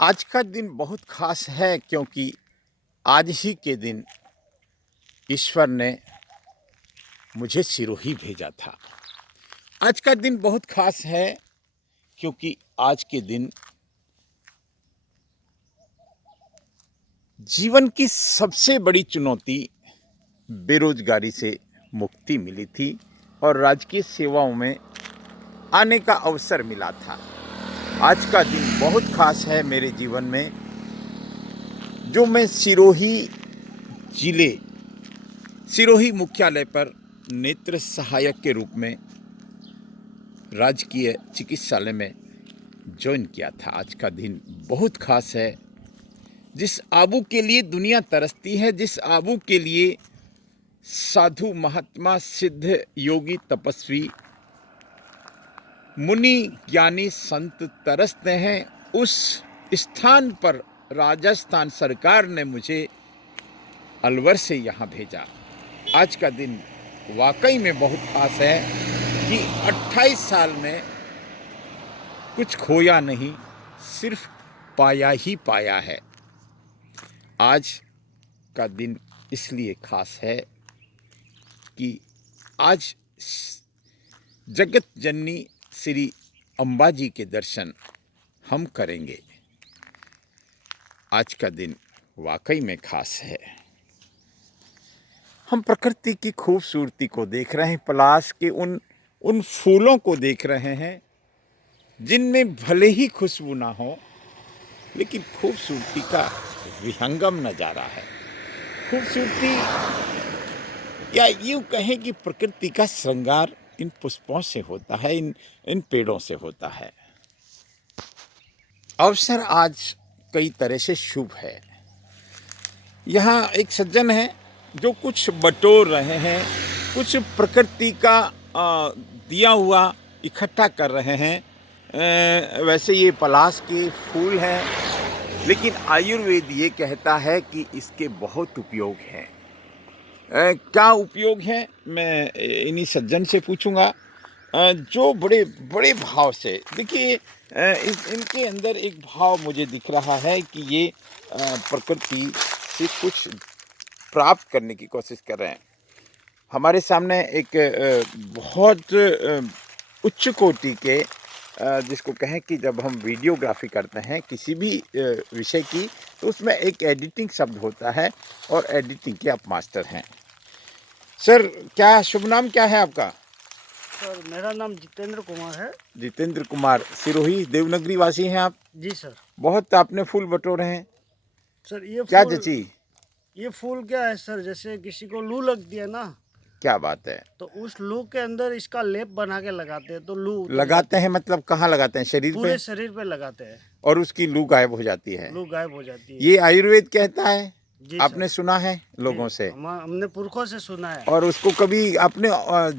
आज का दिन बहुत खास है क्योंकि आज ही के दिन ईश्वर ने मुझे सिरोही भेजा था। आज का दिन बहुत खास है क्योंकि आज के दिन जीवन की सबसे बड़ी चुनौती बेरोजगारी से मुक्ति मिली थी और राजकीय सेवाओं में आने का अवसर मिला था। आज का दिन बहुत खास है मेरे जीवन में, जो मैं सिरोही जिले सिरोही मुख्यालय पर नेत्र सहायक के रूप में राजकीय चिकित्सालय में ज्वाइन किया था। आज का दिन बहुत खास है। जिस आबू के लिए दुनिया तरसती है, जिस आबू के लिए साधु महात्मा सिद्ध योगी तपस्वी मुनि ज्ञानी संत तरसते हैं, उस स्थान पर राजस्थान सरकार ने मुझे अलवर से यहाँ भेजा। आज का दिन वाकई में बहुत खास है कि 28 साल में कुछ खोया नहीं, सिर्फ पाया ही पाया है। आज का दिन इसलिए खास है कि आज जगत जननी श्री अम्बा जी के दर्शन हम करेंगे। आज का दिन वाकई में खास है। हम प्रकृति की खूबसूरती को देख रहे हैं, पलाश के उन फूलों को देख रहे हैं जिनमें भले ही खुशबू ना हो, लेकिन खूबसूरती का विहंगम नजारा है। खूबसूरती या यूँ कहें कि प्रकृति का श्रृंगार इन पुष्पों से होता है, इन पेड़ों से होता है। अवसर आज कई तरह से शुभ है। यहाँ एक सज्जन है जो कुछ बटोर रहे हैं, कुछ प्रकृति का दिया हुआ इकट्ठा कर रहे हैं। वैसे ये पलाश के फूल हैं, लेकिन आयुर्वेद ये कहता है कि इसके बहुत उपयोग हैं। क्या उपयोग है मैं इन्हीं सज्जन से पूछूंगा, जो बड़े बड़े भाव से देखिए। इनके अंदर एक भाव मुझे दिख रहा है कि ये प्रकृति से कुछ प्राप्त करने की कोशिश कर रहे हैं। हमारे सामने एक बहुत उच्च कोटि के, जिसको कहें कि जब हम वीडियोग्राफी करते हैं किसी भी विषय की, तो उसमें एक एडिटिंग शब्द होता है और एडिटिंग के आप मास्टर हैं। सर, क्या शुभ नाम क्या है आपका? सर, मेरा नाम जितेंद्र कुमार है। जितेंद्र कुमार, सिरोही देवनगरी वासी हैं आप? जी सर। बहुत आपने फूल बटोरे हैं सर, ये क्या फूल, जची? ये फूल क्या है सर, जैसे किसी को लू लगती है ना, क्या बात है। तो उस लू के अंदर इसका लेप बना के लगाते हैं, तो लू लगाते हैं मतलब कहाँ लगाते हैं? शरीर पूरे पे? शरीर पे लगाते हैं और उसकी लू गायब हो जाती है? लू गायब हो जाती है। ये आयुर्वेद कहता है। जी आपने सर। सुना है लोगों से? हमने पुरखों से सुना है। और उसको कभी अपने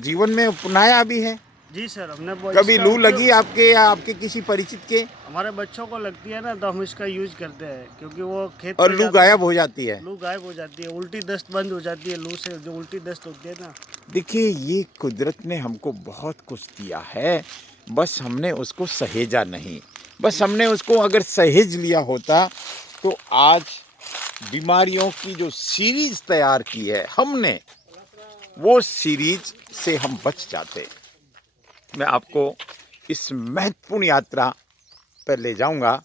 जीवन में अपनाया भी है? जी सर, हमने कभी लू लगी आपके या आपके किसी परिचित के? हमारे बच्चों को लगती है ना, तो हम इसका यूज करते हैं, क्योंकि वो खेत और में लू गायब हो जाती है? लू गायब हो जाती है, उल्टी दस्त बंद हो जाती है। लू से जो उल्टी दस्त होती है ना। देखिए, ये कुदरत ने हमको बहुत कुछ दिया है, बस हमने उसको सहेजा नहीं। बस हमने उसको अगर सहेज लिया होता तो आज बीमारियों की जो सीरीज तैयार की है हमने, वो सीरीज से हम बच जाते। मैं आपको इस महत्वपूर्ण यात्रा पर ले जाऊंगा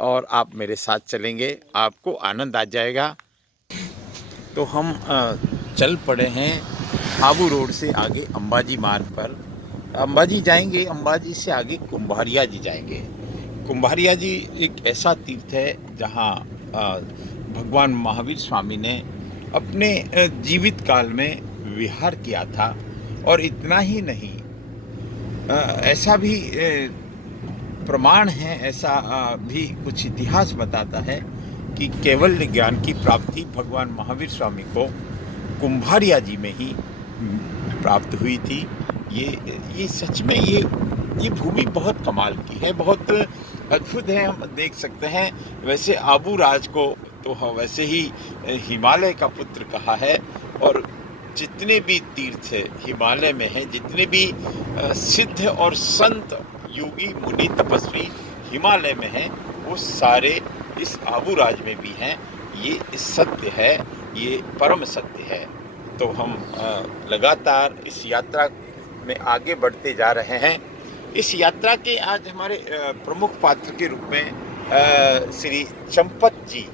और आप मेरे साथ चलेंगे, आपको आनंद आ जाएगा। तो हम चल पड़े हैं आबू रोड से आगे अंबाजी मार्ग पर। अंबाजी जाएंगे, अंबाजी से आगे कुंभारिया जी जाएंगे। कुंभारिया जी एक ऐसा तीर्थ है जहाँ भगवान महावीर स्वामी ने अपने जीवित काल में विहार किया था। और इतना ही नहीं, ऐसा भी प्रमाण है, ऐसा भी कुछ इतिहास बताता है कि केवल ज्ञान की प्राप्ति भगवान महावीर स्वामी को कुंभारिया जी में ही प्राप्त हुई थी। ये सच में ये भूमि बहुत कमाल की है, बहुत अद्भुत है। हम देख सकते हैं। वैसे आबू राज को तो वैसे ही हिमालय का पुत्र कहा है, और जितने भी तीर्थ हिमालय में हैं, जितने भी सिद्ध और संत योगी मुनि तपस्वी हिमालय में हैं, वो सारे इस आबू राज में भी हैं। ये सत्य है, ये परम सत्य है। तो हम लगातार इस यात्रा में आगे बढ़ते जा रहे हैं। इस यात्रा के आज हमारे प्रमुख पात्र के रूप में श्री चंपत जी,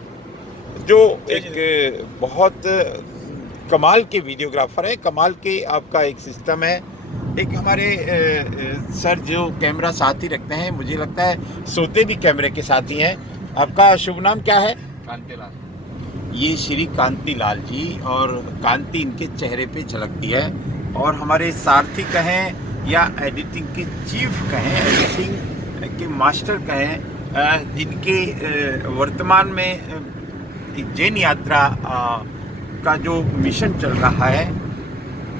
जो एक बहुत कमाल के वीडियोग्राफर है, कमाल के आपका एक सिस्टम है। एक हमारे सर जो कैमरा साथ ही रखते हैं, मुझे लगता है सोते भी कैमरे के साथ ही हैं। आपका शुभ नाम क्या है? कांतिलाल। ये श्री कांतिलाल जी, और कांति इनके चेहरे पे झलकती है। और हमारे सारथी कहें या एडिटिंग के चीफ कहें, एडिटिंग के मास्टर कहें, जिनके वर्तमान में एक जैन यात्रा का जो मिशन चल रहा है,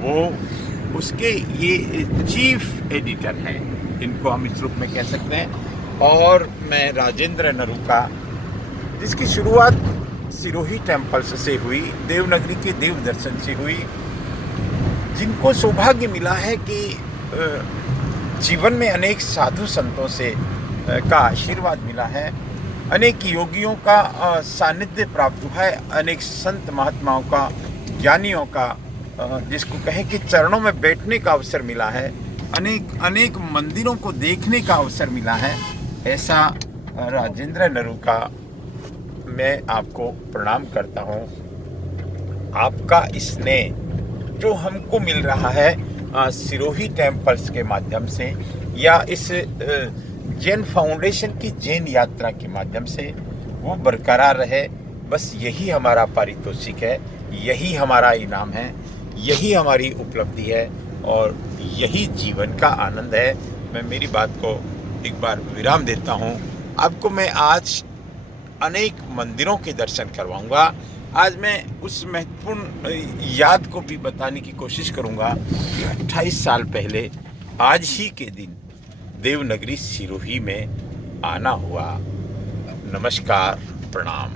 वो उसके ये चीफ एडिटर हैं, इनको हम इस रूप में कह सकते हैं। और मैं राजेंद्र नरूका, जिसकी शुरुआत सिरोही टेम्पल्स से हुई, देवनगरी के देव दर्शन से हुई, जिनको सौभाग्य मिला है कि जीवन में अनेक साधु संतों से का आशीर्वाद मिला है, अनेक योगियों का सानिध्य प्राप्त हुआ है, अनेक संत महात्माओं का, ज्ञानियों का, जिसको कहें कि चरणों में बैठने का अवसर मिला है, अनेक मंदिरों को देखने का अवसर मिला है। ऐसा राजेंद्र नरूका मैं आपको प्रणाम करता हूँ। आपका स्नेह जो हमको मिल रहा है सिरोही टेम्पल्स के माध्यम से, या इस जैन फाउंडेशन की जैन यात्रा के माध्यम से, वो बरकरार रहे। बस यही हमारा पारितोषिक है, यही हमारा इनाम है, यही हमारी उपलब्धि है, और यही जीवन का आनंद है। मैं मेरी बात को एक बार विराम देता हूँ। आपको मैं आज अनेक मंदिरों के दर्शन करवाऊंगा। आज मैं उस महत्वपूर्ण याद को भी बताने की कोशिश करूंगा कि 28 साल पहले आज ही के दिन देवनगरी सिरोही में आना हुआ। नमस्कार, प्रणाम।